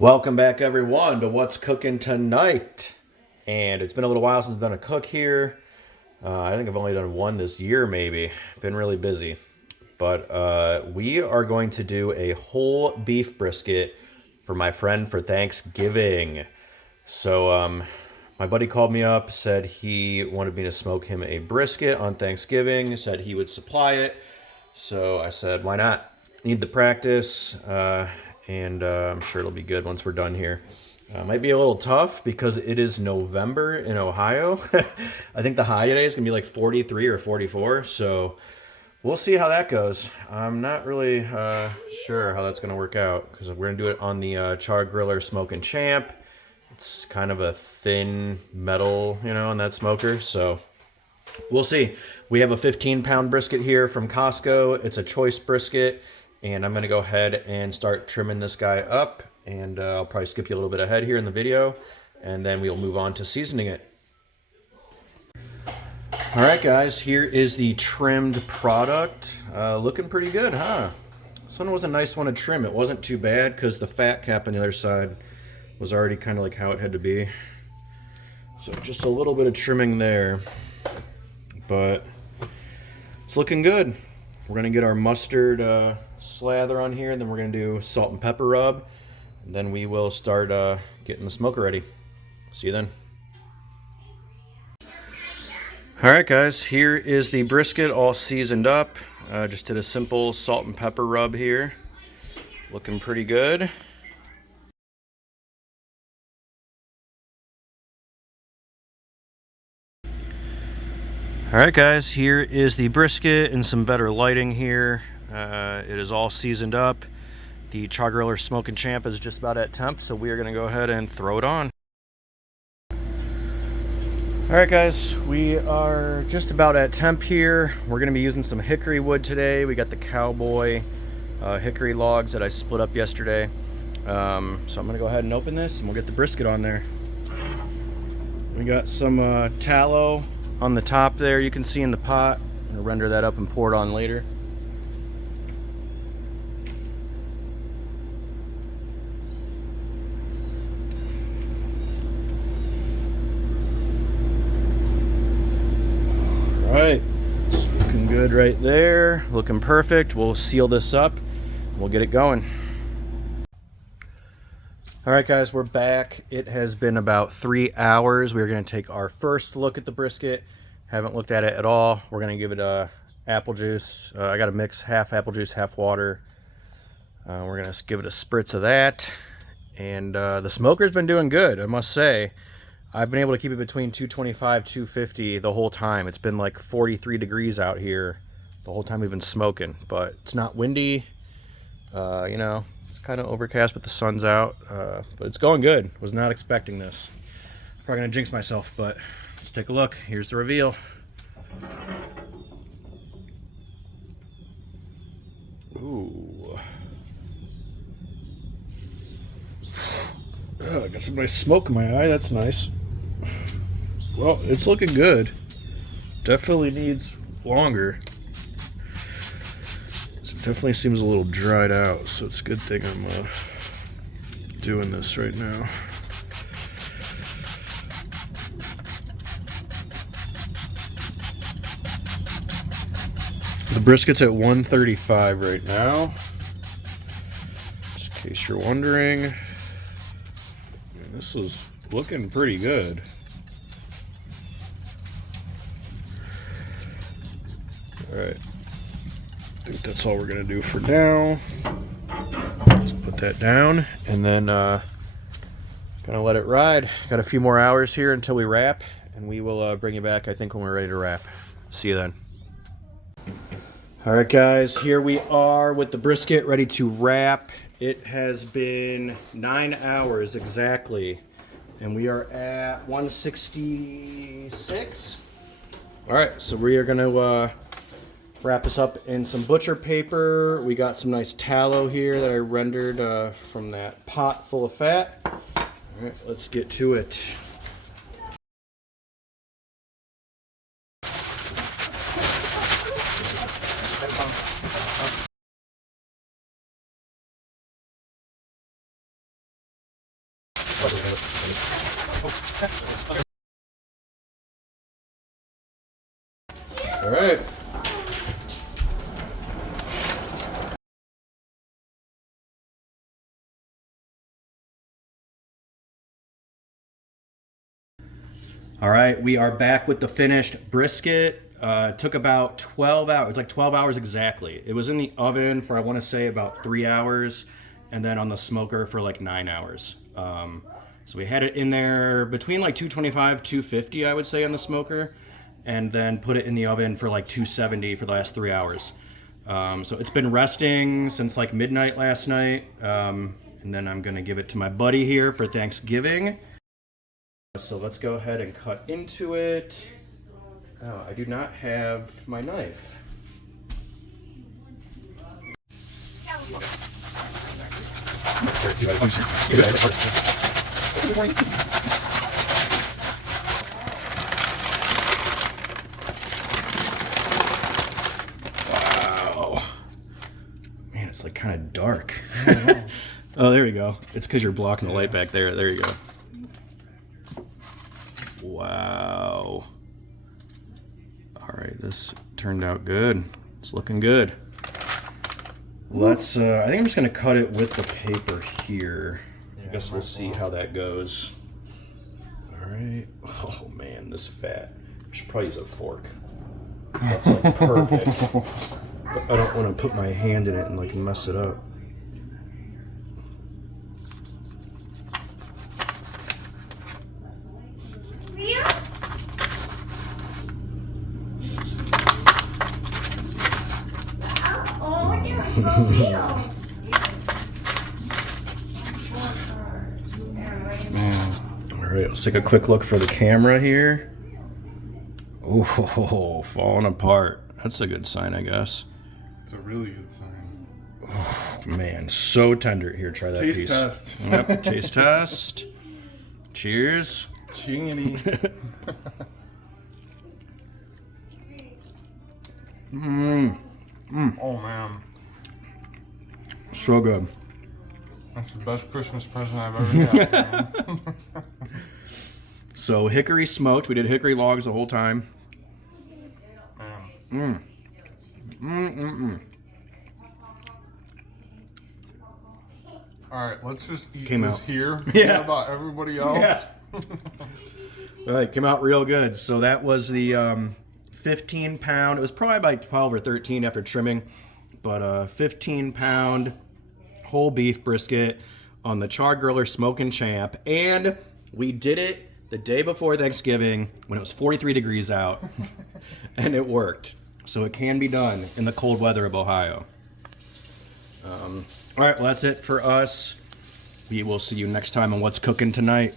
Welcome back, everyone, to What's Cooking Tonight. And it's been a little while since I've done a cook here. I think I've only done one this year, maybe. Been really busy. But we are going to do a whole beef brisket for my friend for Thanksgiving. So my buddy called me up, said he wanted me to smoke him a brisket on Thanksgiving, said he would supply it. So I said, why not? Need the practice. And I'm sure it'll be good once we're done here. Might be a little tough because it is November in Ohio. I think the high today is going to be like 43 or 44, so we'll see how that goes. I'm not really sure how that's going to work out because we're going to do it on the Char Griller Smokin Champ. It's kind of a thin metal, on that smoker, so we'll see. We have a 15-pound brisket here from Costco. It's a choice brisket. And I'm going to go ahead and start trimming this guy up. And I'll probably skip you a little bit ahead here in the video. And then we'll move on to seasoning it. All right, guys. Here is the trimmed product. Looking pretty good, huh? This one was a nice one to trim. It wasn't too bad because the fat cap on the other side was already kind of like how it had to be. So just a little bit of trimming there. But it's looking good. We're going to get our mustard slather on here, and then we're going to do salt and pepper rub, and then we will start getting the smoker ready. See you then. Alright guys, here is the brisket all seasoned up. Just did a simple salt and pepper rub here. Looking pretty good. Alright guys, here is the brisket and some better lighting here. It is all seasoned up. The Char Griller Smokin Champ is just about at temp, so we are going to go ahead and throw it on. Alright guys, we are just about at temp here. We're going to be using some hickory wood today. We got the cowboy hickory logs that I split up yesterday. So I'm going to go ahead and open this and we'll get the brisket on there. We got some tallow on the top there, you can see in the pot. I'm going to render that up and pour it on later. Alright, it's looking good right there, looking perfect. We'll seal this up and we'll get it going. Alright guys, we're back. It has been about 3 hours. We're going to take our first look at the brisket. Haven't looked at it at all. We're going to give it a apple juice. I got to mix half apple juice, half water. We're going to give it a spritz of that. And the smoker's been doing good, I must say. I've been able to keep it between 225, 250 the whole time. It's been like 43 degrees out here the whole time we've been smoking. But it's not windy. It's kind of overcast, but the sun's out. But it's going good. Was not expecting this. Probably going to jinx myself, but let's take a look. Here's the reveal. Ooh. Oh, I got some nice smoke in my eye. That's nice. Well, it's looking good. Definitely needs longer. It definitely seems a little dried out, so it's a good thing I'm doing this right now. The brisket's at 135 right now, just in case you're wondering. This is looking pretty good. Alright, I think that's all we're going to do for now. Let's put that down and then gonna let it ride. Got a few more hours here until we wrap, and we will bring you back, I think, when we're ready to wrap. See you then. Alright guys, here we are with the brisket ready to wrap. It has been 9 hours exactly, and we are at 166. Alright, so we are going to wrap this up in some butcher paper. We got some nice tallow here that I rendered from that pot full of fat. Alright, let's get to it. All right. All right, we are back with the finished brisket. It took about 12 hours. It's like 12 hours exactly. It was in the oven for, I want to say, about 3 hours, and then on the smoker for like 9 hours. So we had it in there between like 225, 250, I would say, on the smoker, and then put it in the oven for like 270 for the last 3 hours. So it's been resting since like midnight last night, and then I'm gonna give it to my buddy here for Thanksgiving. So let's go ahead and cut into it. Oh, I do not have my knife. Wow. Man, it's like kind of dark. Oh, there we go. It's because you're blocking the light back there. There you go. Wow. All right, this turned out good. It's looking good. Let's, I think I'm just gonna cut it with the paper here. I guess we'll see how that goes. All right. Oh man, this fat. I should probably use a fork. That's like perfect. But I don't want to put my hand in it and like mess it up. Alright, let's take a quick look for the camera here. Oh, falling apart. That's a good sign, I guess. It's a really good sign. Oh, man, so tender. Here, try that Taste piece. test. Yep, taste test. Cheers. Chingity. Oh man. So good. That's the best Christmas present I've ever had. So hickory smoked. We did hickory logs the whole time. Alright, let's just eat Came this out. here. Yeah. What about everybody else? Yeah. All right, came out real good. So that was the 15 pound. It was probably about 12 or 13 after trimming, but 15 pound whole beef brisket on the Char Griller Smokin Champ. And we did it the day before Thanksgiving when it was 43 degrees out, and it worked. So it can be done in the cold weather of Ohio. All right, well, that's it for us. We will see you next time on What's Cooking Tonight.